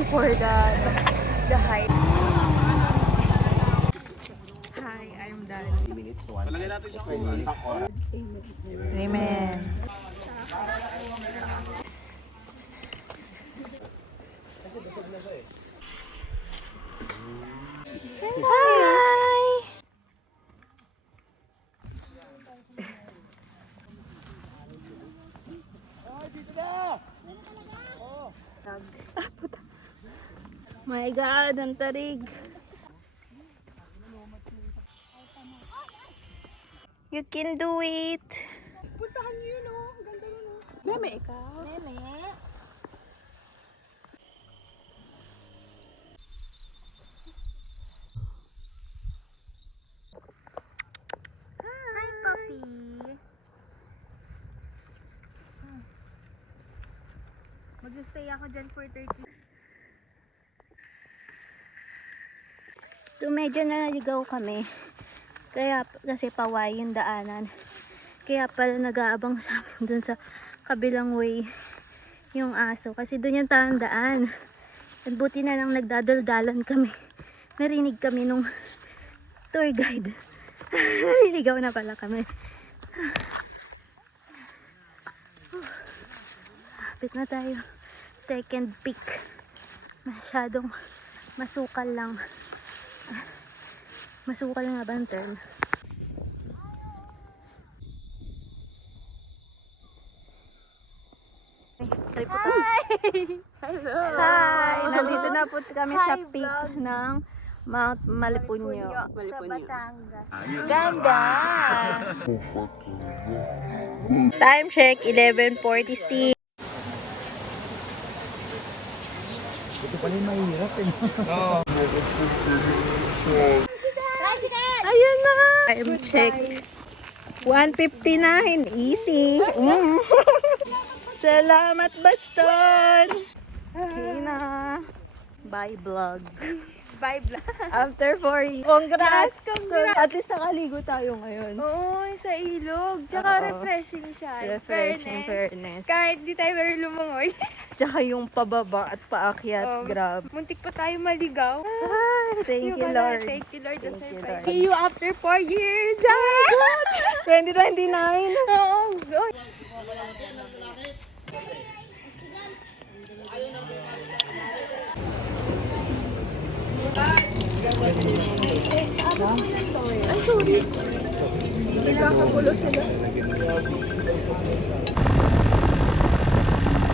before the hike. Hi, I'm Dani. Palagay natin sa oras. Amen. Hi! My God, ang tarig. You can do it. Puntahan niyo yun, oh. Ang ganda nun, oh. Meme, ikaw. Meme. Hi, puppy. Mag-stay ako dyan for 30. So medyo naligaw kami. Kaya kasi paway yung daanan. Kaya pala nag-aabang sa amin dun sa kabilang way yung aso. Kasi dun yung tandaan. At buti na lang nagdadaldalan kami. Narinig kami nung tour guide. Naligaw na pala kami. Lapit na tayo. Second peak. Masyadong masukal lang. Masukal nga ba ang term? Hi! Hello! Hi! Nandito na po kami sa Hi, peak vlog. ng Mount Malipunyo. Sa Batangas. Ganda! Time check, 11:46. Ito pala yung mahirap eh. Ayun na! Time check. 1:59. Easy. Salamat, Baston! Okay na. Bye, vlog. Bye, vlog. After 4 years. Congrats! Yes, congrats. At least nakaligo tayo ngayon. Oo, sa ilog. Tsaka Oo. refreshing siya. Refreshing, fairness. Kahit di tayo very lumangoy. Tsaka yung pababa at paakyat. Oh. Grab. Muntik pa tayo maligaw. Thank you, pala. Lord. Thank you, Lord. Thank you, Lord. See you after 4 years. 2029. Oo. Good. Ay, sorry. Kinakagulo sila.